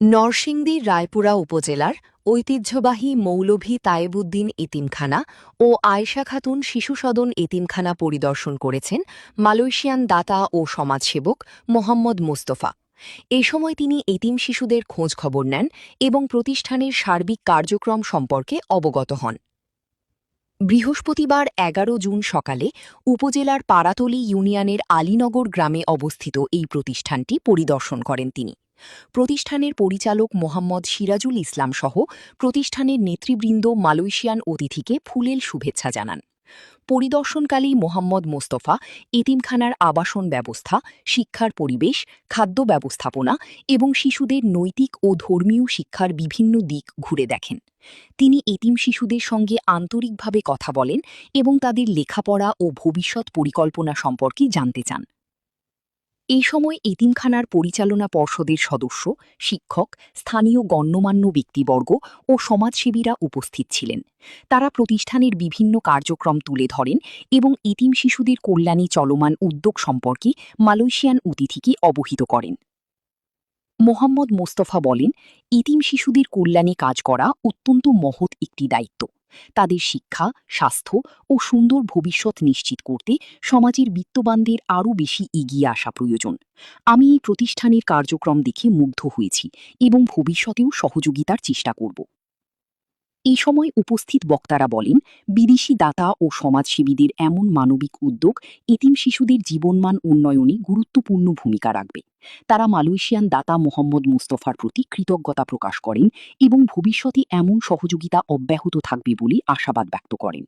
নরসিংদীর রায়পুরা উপজেলার ঐতিহ্যবাহী মৌলভী তায়েবুদ্দিন এতিমখানা ও আয়েশা খাতুন শিশু সদন এতিমখানা পরিদর্শন করেছেন মালয়েশিয়ান দাতা ও সমাজসেবক মোহাম্মদ মোস্তফা। এ সময় তিনি এতিম শিশুদের খোঁজখবর নেন এবং প্রতিষ্ঠানের সার্বিক কার্যক্রম সম্পর্কে অবগত হন। বৃহস্পতিবার ১১ জুন সকালে উপজেলার পাড়াতলী ইউনিয়নের আলীনগর গ্রামে অবস্থিত এই প্রতিষ্ঠানটি পরিদর্শন করেন তিনি। প্রতিষ্ঠানের পরিচালক মোহাম্মদ সিরাজুল ইসলাম সহ প্রতিষ্ঠানের নেতৃবৃন্দ মালয়েশিয়ান অতিথিকে ফুলেল শুভেচ্ছা জানান। পরিদর্শনকালেই মোহাম্মদ মোস্তফা এতিমখানার আবাসন ব্যবস্থা, শিক্ষার পরিবেশ, খাদ্য ব্যবস্থাপনা এবং শিশুদের নৈতিক ও ধর্মীয় শিক্ষার বিভিন্ন দিক ঘুরে দেখেন। তিনি এতিম শিশুদের সঙ্গে আন্তরিকভাবে কথা বলেন এবং তাদের লেখাপড়া ও ভবিষ্যৎ পরিকল্পনা সম্পর্কে জানতে চান। এই সময় এতিমখানার পরিচালনা পর্ষদের সদস্য, শিক্ষক, স্থানীয় গণ্যমান্য ব্যক্তিবর্গ ও সমাজসেবীরা উপস্থিত ছিলেন। তারা প্রতিষ্ঠানের বিভিন্ন কার্যক্রম তুলে ধরেন এবং এতিম শিশুদের কল্যাণে চলমান উদ্যোগ সম্পর্কে মালয়েশিয়ান অতিথিকে অবহিত করেন। মোহাম্মদ মোস্তফা বলেন, এতিম শিশুদের কল্যাণে কাজ করা অত্যন্ত মহৎ একটি দায়িত্ব। তাদের শিক্ষা, স্বাস্থ্য ও সুন্দর ভবিষ্যৎ নিশ্চিত করতে সমাজের বিত্তবানদের আরও বেশি এগিয়ে আসা প্রয়োজন। আমি এই প্রতিষ্ঠানের কার্যক্রম দেখে মুগ্ধ হয়েছি এবং ভবিষ্যতেও সহযোগিতার চেষ্টা করব। এই সময় উপস্থিত বক্তারা বলেন, বিদেশি দাতা ও সমাজসেবীদের এমন মানবিক উদ্যোগ এতিম শিশুদের জীবনমান উন্নয়নে গুরুত্বপূর্ণ ভূমিকা রাখবে। তারা মালয়েশিয়ান দাতা মোহাম্মদ মুস্তফার প্রতি কৃতজ্ঞতা প্রকাশ করেন এবং ভবিষ্যতে এমন সহযোগিতা অব্যাহত থাকবে বলে আশাবাদ ব্যক্ত করেন।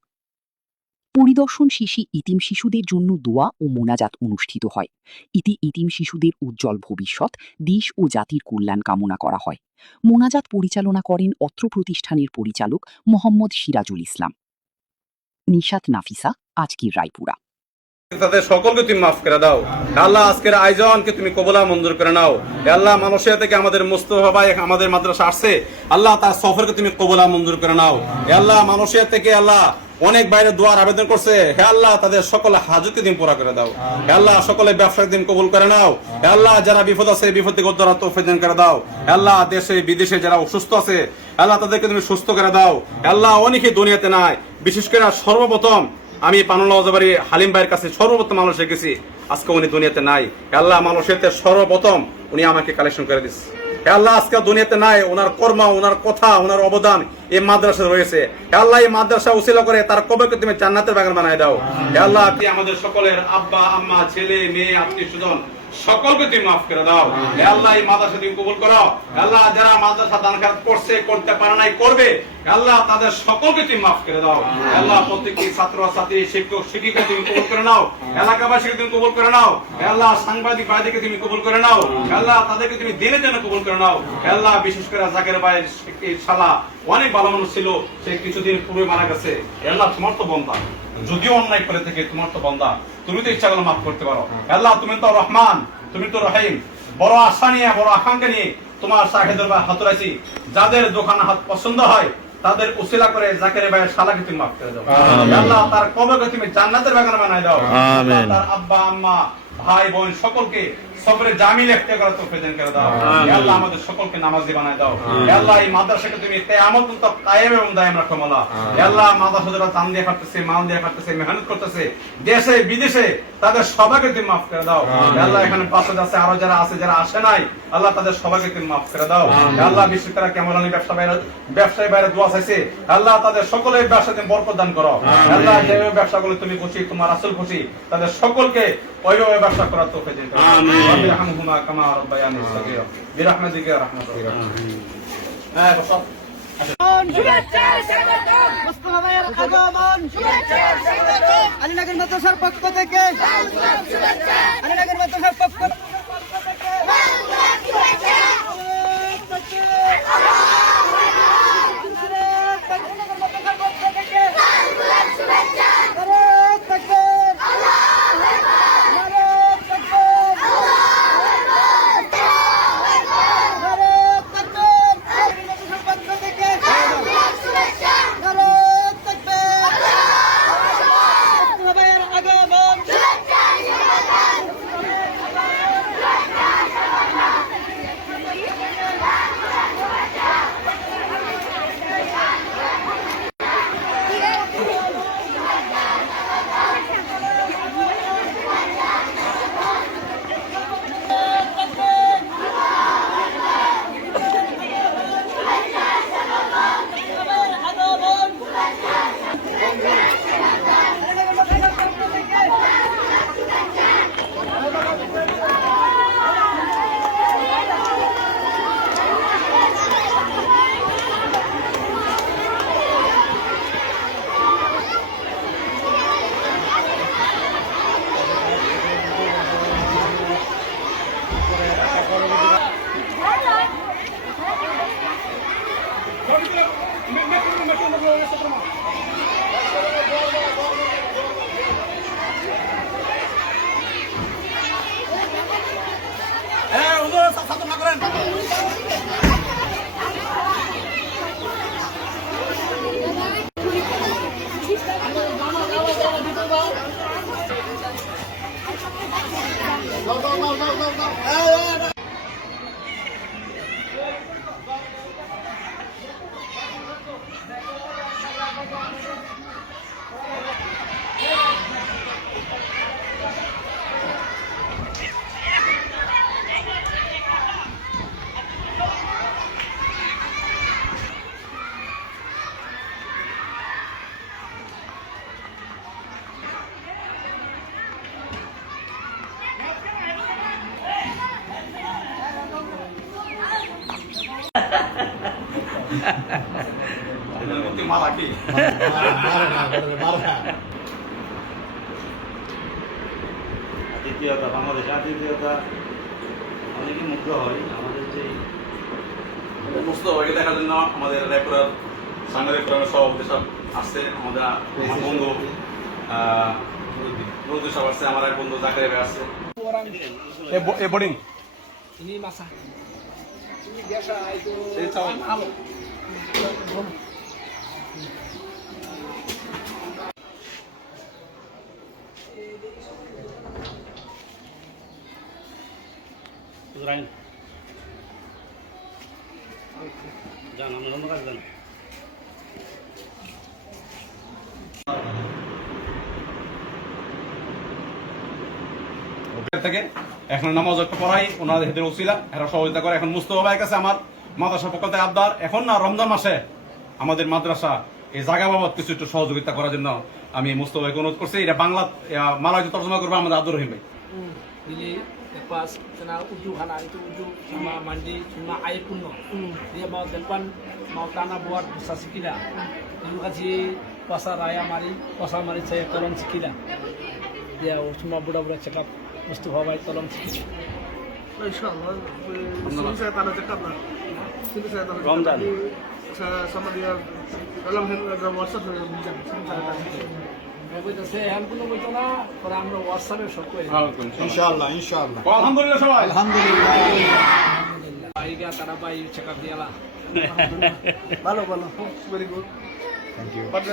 পরিদর্শন শেষে এতিম শিশুদের জন্য দোয়া ও মোনাজাত অনুষ্ঠিত হয়। এতে এতিম শিশুদের উজ্জ্বল ভবিষ্যৎ, দেশ ও জাতির কল্যাণ কামনা করা হয়। মোনাজাত পরিচালনা করেন অত্র প্রতিষ্ঠানের পরিচালক মোহাম্মদ সিরাজুল ইসলাম। নিশাত নাফিসা, আজকের রায়পুরা। তাদের সকলকে তুমি মাফ করে দাও আল্লাহ। আজকের আয়োজনকে তুমি কবুল মঞ্জুর করে নাও আল্লাহ। মালয়েশিয়া থেকে আমাদের মুস্তফা ভাই আমাদের মাদ্রাসা আসছে, আল্লাহ তার সফরকে তুমি কবুল মঞ্জুর করে নাও আল্লাহ। মালয়েশিয়া থেকে আল্লাহ অনেক বাইরে দোয়ার আবেদন করছে, হে আল্লাহ তাদের সকলে হাজতকে দিন পুরা করে দাও আল্লাহ। সকলে ব্যবসায়িক দিন কবুল করে নাও আল্লাহ। যারা বিপদ আছে বিপদ থেকে উদ্ধার তৌফিক দান করে দাও আল্লাহ। দেশে বিদেশে যারা অসুস্থ আছে আল্লাহ তাদেরকে তুমি সুস্থ করে দাও আল্লাহ। অনেকে দুনিয়াতে নাই, বিশেষ করে সর্বপ্রথম আমি পানুল্লাহবাড়ি হালিম ভাইয়ের কাছে সর্বপ্রথম মানুষ গেছি, আজকে উনি দুনিয়াতে নাই আল্লাহ। মানুষের সর্বপ্রথম উনি আমাকে কালেকশন করে দিচ্ছে আল্লাহ। আজকে দুনিয়াতে নাই, ওনার কর্ম, ওনার কথা, ওনার অবদান এই মাদ্রাসা রয়েছে আল্লাহ। এই মাদ্রাসা উসিলা করে তার কবরকে তুমি জান্নাতের বাগান বানায় দাও আল্লাহ। আমাদের সকলের আব্বা আম্মা, ছেলে মেয়ে, আত্মীয় স্বজন সকলকে তুমি মাফ করে দাও আল্লাহ। এই মাদ্রাসা তুমি কবুল করো আল্লাহ। যারা মাদ্রাসা দান খাত করছে, করতে পারে নাই, করবে আল্লাহ, তাদের সকলকে তুমি মাফ করে দাও আল্লাহ। প্রত্যেকটি ছাত্র ছাত্রী, শিক্ষক শিক্ষিকা তুমি কবুল করে নাও এলাকাবাসীকে তুমি কবুল করে নাও আল্লাহ। সাংবাদিক ভাইদেরকে তুমি কবুল করে নাও আল্লাহ। তাদেরকে তুমি দিনের জন্য কবুল করে নাও আল্লাহ। বিশেষ করে জাকের ভাইয়ের শালা অনেক ভালো মানুষ ছিল, সে কিছুদিন পূর্বে মারা গেছে আল্লাহ। তোমার তো বন্দা, যদিও অন্যায় করে থেকে তোমার তো বন্দা, তুমি তো ইচ্ছা করলে মাফ করতে পারো আল্লাহ। তুমি তো রহমান, তুমি তো রহিম। বড় আশা নিয়ে, বড় আকাঙ্ক্ষা নিয়ে তোমার শাহেদের হাত রাখছি। যাদের দোকান হাত পছন্দ হয় তাদের উসিলা করে জাকের ভাইয়ের শালাকে তুমি মাফ করে দাও আল্লাহ। তার কবরকে তুমি জান্নাতের বাগান বানায় দাও আমিন। তার আব্বা আম্মা, ভাই বোন সকলকে সবরে জামিল ইফতে করা তৌফিক দান করে দাও আল্লাহ। আমাদের সকলকে নামাজি বানায় দাও আল্লাহ। এই মাদ্রাসাকে তুমি কিয়ামত পর্যন্ত কায়েম এবং দায়েম রাখো আল্লাহ আল্লাহ। মাদ্রাসা যারা চান দিয়ে করতেছে, মাল দিয়ে করতেছে, মেহনত করতেছে দেশে বিদেশে, তাদের সবাইকে তুমি মাফ করে দাও আল্লাহ। এখানে পাশে আছে আরো যারা আছে, যারা আসে নাই আল্লাহ, তাদের সবাইকে তুমি মাফ করে দাও আল্লাহ। বিশেষ করে কেমন ব্যবসায়ী বাইরে দোয়া চাইছে আল্লাহ, তাদের সকলের ব্যবসা তুমি বরকত দান করো আল্লাহ। যেভাবে ব্যবসাগুলো তুমি খুশি, তোমার রাসূল খুশি, তাদের সকলকে ওইভাবে ব্যবসা করার তৌফিক দান করো আমিন। বিরহমহুমা কামা রাব্বায়ানি সগীরা বিরহমাতিকা ইয়া রাহমাতুর রাহিম। হ্যাঁ বস। শুভেচ্ছা স্বাগতম মুস্তফা ভাইয়ের আগমন, শুভেচ্ছা স্বাগতম আলীনগর মাদ্রাসার পক্ষ থেকে, শুভেচ্ছা আলীনগর মাদ্রাসার পক্ষ থেকে শুভেচ্ছা। মালা কি দ্বিতীয়তা বাংলাদেশ দ্বিতীয়তা অনেকে মুগ্ধ হয় আমাদের যে মুস্তফাকে দেখার জন্য আমাদের রেপুরার সাংবাদিক ফোরামের সভাপতি সব আসছে, আমাদের আমার বন্ধু বন্ধু সব আসছে, আমার এক বন্ধু জাকারি ভাই আসছে। এ boarding Ini masa. Ini biasa itu. Saya tahu. Halo. Israel. Jangan lama kan jangan. থেকে এখন নামাজ একটা পড়াই, ওনাদের হেদের উসিলা এরা সহযোগিতা করে। এখন মুস্তফা ভাইয়ের কাছে আমার মাদ্রাসার পক্ষ থেকে আবদার, এখন না রমজান মাসে আমাদের মাদ্রাসা এই জায়গা বাবদ কিছু একটু সহযোগিতা করার জন্য আমি মুস্তফা ভাইকে অনুরোধ করছি। এটা বাংলা মালায় তর্জমা করবে আমাদের আব্দুর রহিম ভাই। Jadi lepas kena ujuk anak itu ujuk sama mandi cuma air kuno. Dia mau depan mau tanah buat besar sekila. Dulu kasih pasar raya mari saya tolong sekila. Dia cuma budak-budak cakap Mustafa baik tolong sekila. Insyaallah. Sini saya tanda cekap lah. Sini saya tanda cekap. Ramadan. Saya sama dia dalam WhatsApp saya bincang. Sini saya tanda cekap. বলতো সে হ্যান কোনো বলতো না পরে আমরা হোয়াটসঅ্যাপে সব করে ইনশাআল্লাহ ইনশাআল্লাহ আলহামদুলিল্লাহ সবাই আলহামদুলিল্লাহ আইগা তারা পাই চেকআপ দিয়ালা Halo, halo. Very good. Thank you But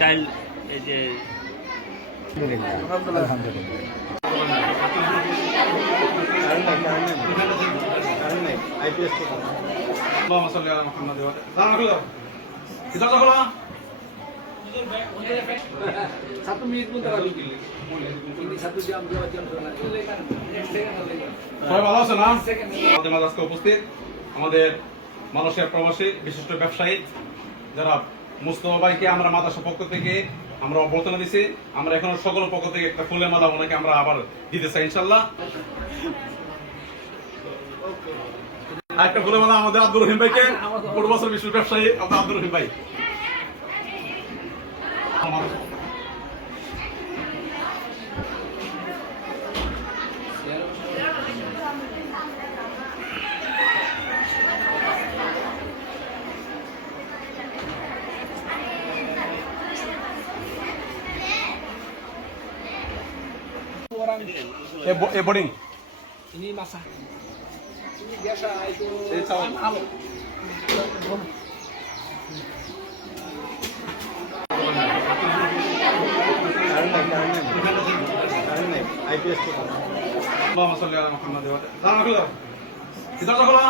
child এই যে alhamdulillah. আলহামদুলিল্লাহ আইপিএস اللهم صل على محمد وعلى সালাম আলাইকুম। কিতাব দেখো satu menit pun terlalu ini 1 jam 2 jam সবাই ভালো আছে না? আমাদের মাঝে আজকে উপস্থিত আমাদের মালয়েশিয়ার প্রবাসী বিশিষ্ট ব্যবসায়ী যারা মুস্তফা ভাইকে আমরা মাদ্রাসা পক্ষ থেকে আমরা অভ্যর্থনা দিছি। আমরা এখন সকল পক্ষ থেকে একটা ফুলের মালা ওনাকে আমরা আবার দিতে চাই ইনশাল্লাহ। আরেকটা ফুলের মালা আমাদের আব্দুর রহিম ভাইকে, পূর্ব বছর বিশিষ্ট ব্যবসায়ী আপনার আব্দুর রহিম ভাই। এ boarding ini masa ini biasa itu Saya tahu. halo IPS اللهم صل على محمد وعلى সালাম আলাইকুম। কিতাব দেখো